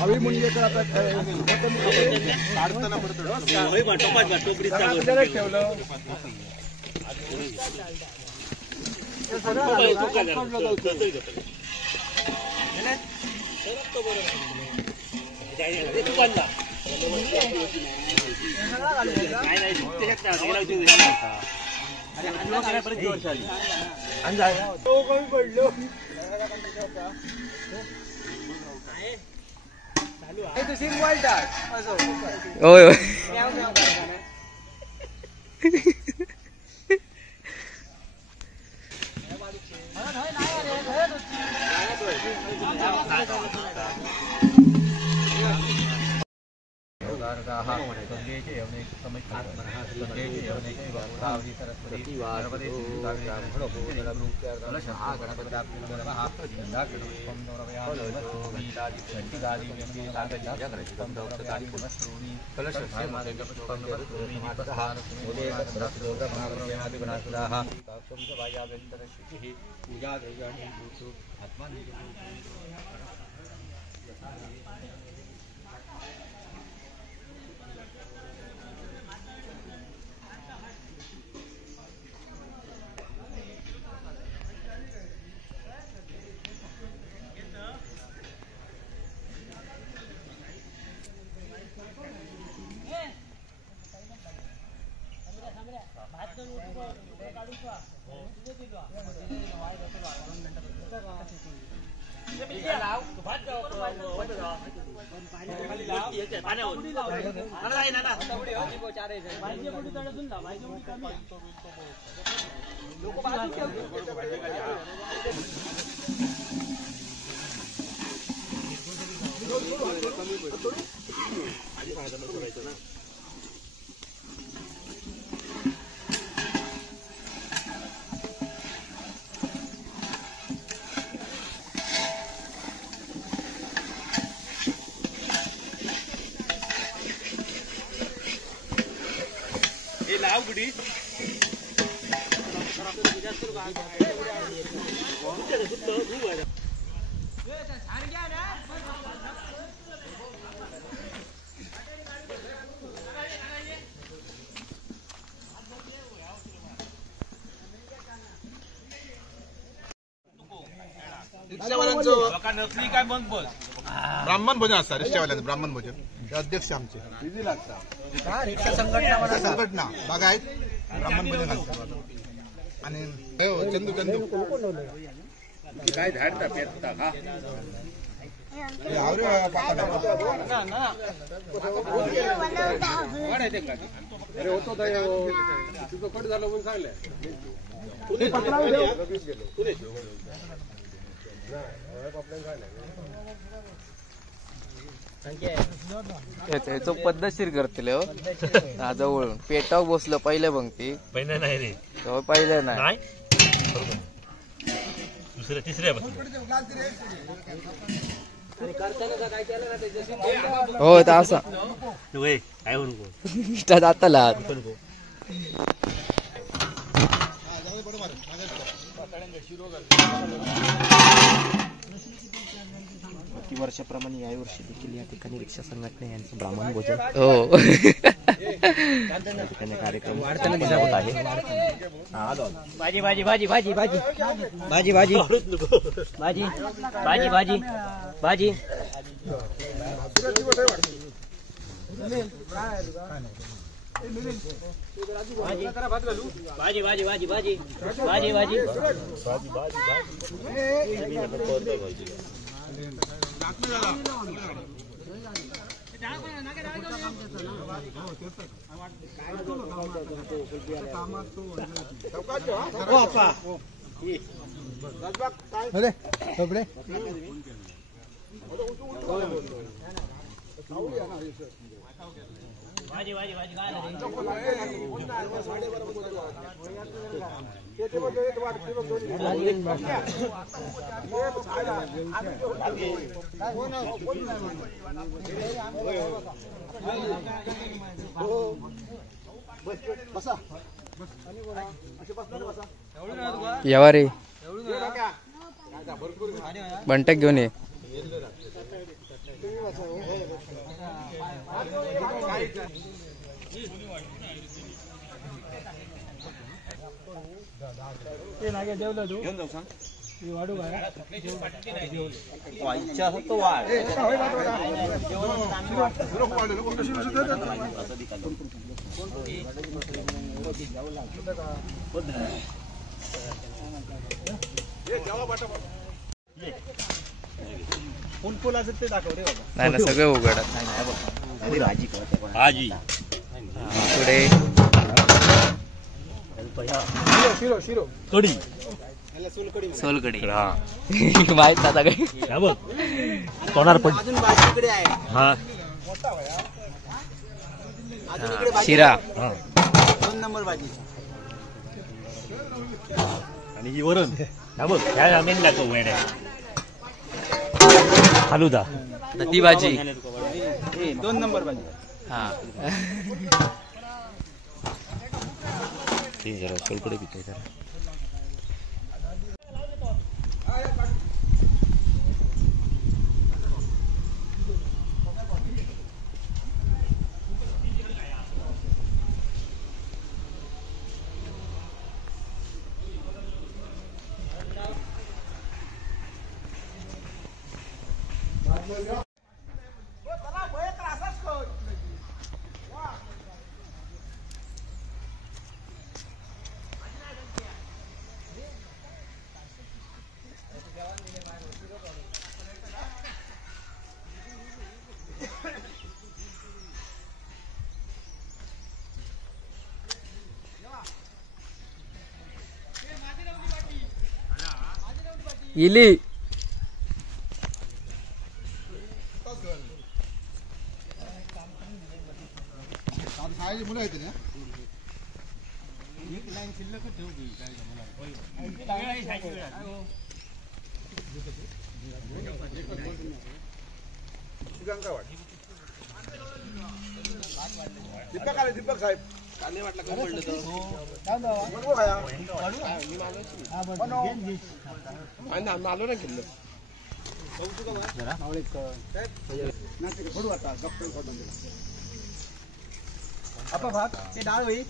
अभी मुंजेकर आता ब्राह्मण भोजन असतात रिक्षावाल्यांचं ब्राह्मण भोजन अध्यक्ष आमचे संघटना बागा आहेत ब्राह्मण भोजन घालतात आणि चंदू चंदू काय झाडता पेरता का अरे होतो तुझं कट झालं म्हणून सांगलं तो पद्धतशीर करतले हो जवळून पेटाव बसलं पहिले पंक्ती पहिल्या नाही रे पहिल्या नाही दुसऱ्या तिसऱ्या हो असा काय म्हणू जाताला वर्षाप्रमाणे याही वर्षी देखील या ठिकाणी रिक्षा संघटना यांचं ब्राह्मण भोजन हो ठिकाणी कार्यक्रम होत आहे. भाजी भाजी भाजी भाजी भाजी भाजी भाजी भाजी भाजी भाजी भाजी भाजी भाजी भाजी भाजी भाजी भाजी भाजी भाजी भाजी काय यावा रे बंटक घेऊन ये नाही ना सगळे उघड आजी पुढे कडी सोलकडी हा माहित आता काय ह्या बघ तोंडार पड हा शिरा हा 2 नंबर भाजी आणि ही वरण ह्या बघ ह्या मेन लागतो वेड्या फालुदा ती भाजी 2 नंबर भाजी हा ते जरा सोलकडे पितो जरा इली मुलं आहेत ना दीपक आले दीपक साहेब काले वाटला कमी पडलं तर आलो ना किल्ल आपा भात ते डाळ होई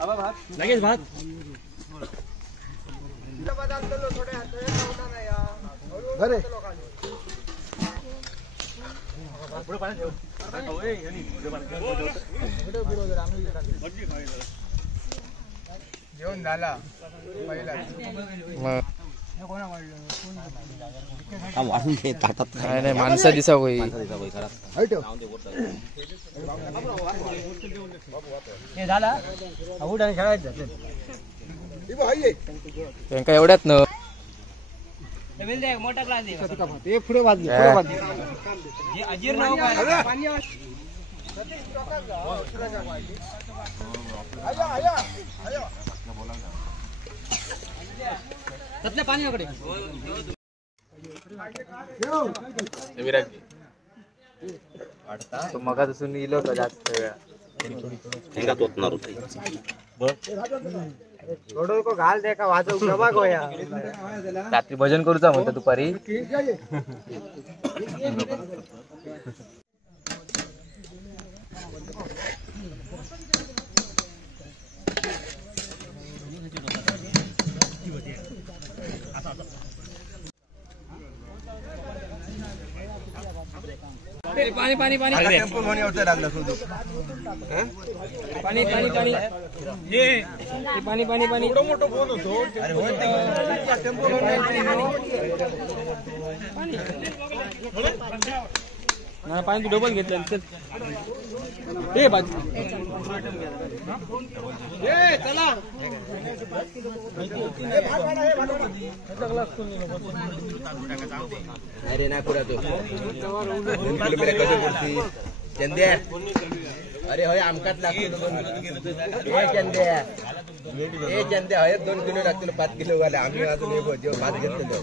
आपा भात लगेच भात घरे जेवण झाला पहिला वाढून घे ताटात नाही नाही माणसा दिसा होई हे झाला उठ आणि खेळायचं त्यांका एवढ्यात न मोठा क्लास ते पुढे बाजू अजीर्ण पाणी वगैरे तो मगापासून इलो होता जास्त वेळा घाल दे का वाजव प्रभा गोया रात्री भजन करूचा म्हणतो दुपारी पाणी पाणी पाणी टेम्पो घेऊन यावं लागलं सुद्धा पाणी पाणी पाणी पाणी पाणी पाणी एवढं मोठं फोन होतो अरे होय टेम्पो घेऊन पाणी तू डबल घेतलं चल ए बाजू ए चला अरे नाही पुरा तो 2 किलोमीटर कसं बोलती चंदे अरे होय आमकाच लागतो ए चंदे होय 2 किलो लागतील 5 किलो वाले आम्ही अजून एक जेव भात घेतलेलो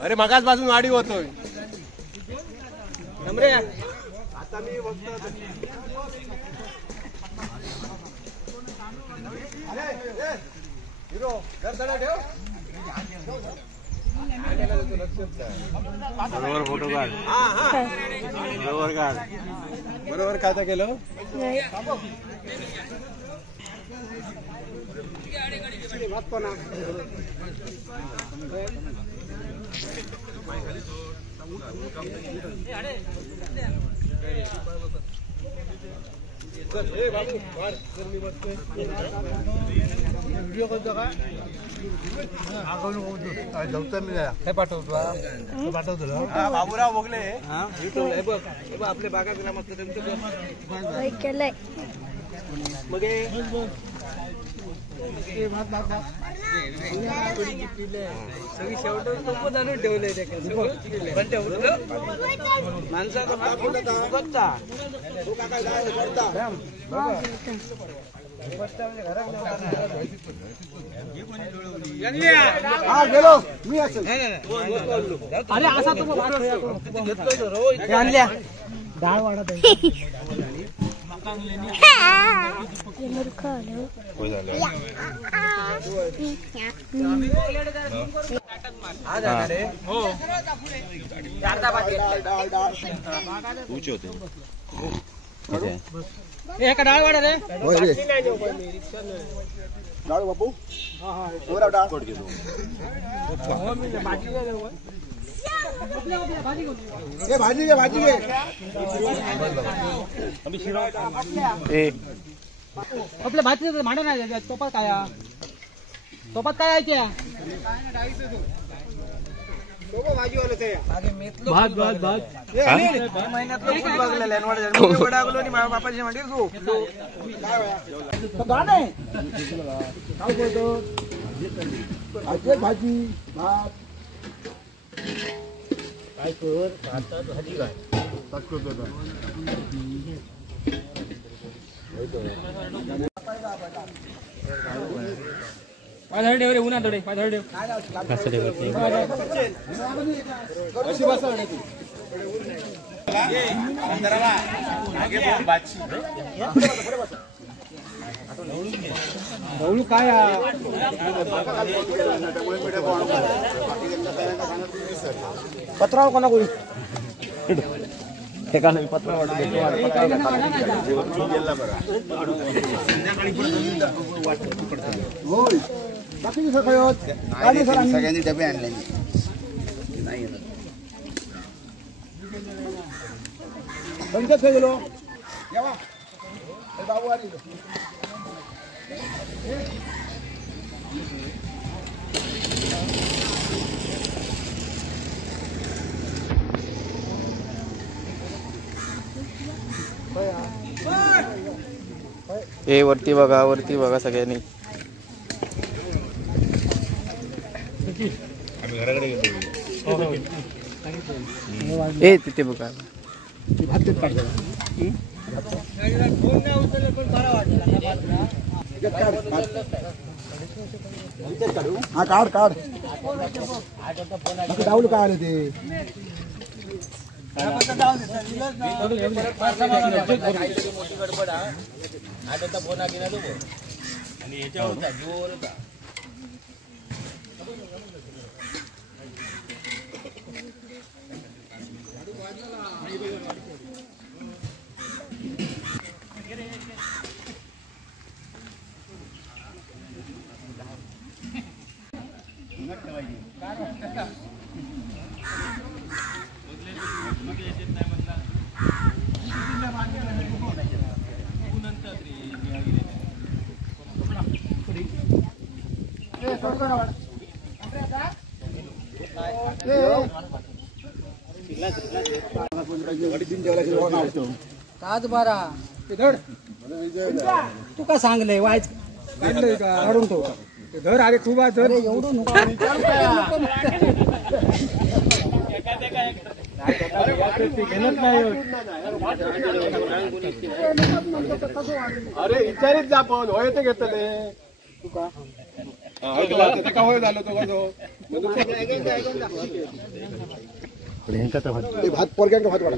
अरे मगाच बाजून वाढी होतोय आता मी बरोबर फोटो काढ बरोबर काढ बरोबर काय केलं व्हिडिओ करतो का पाठवतो बाबूराव बोगले आपले बागा ग्रामस्थ मग सगळी शेवट आणून ठेवलंय अरे असा आणल्या डाळ वाढत एका डाळ वाढा रे डाळ बापू भाजी घे भाजी घे आपल्या भाजी मांडव नाही तोपात काय आहे त्या भाजी भात काय कर भाजी काय पायधळ ठेव रे उन्हा थोडे पायधळ ठेव काय पत्राव कोणा कोणी ठिकाणी पत्र सगळ्यांनी डबे आणले पंचायत गेलो बाबू आली ए वरती बघा सगळ्यांनी ए तिथे बघा हा काढ काढ डाऊल काय आले ते ताज बारा धड तू का सांगले वायच काढलंय का काढून ठेव ते धर अरे खूप आहे धर एवढं नको अरे विचारित जा पण होय ते घेतले तुका का होय झालं तो भात पोरग्यांका भात वाढा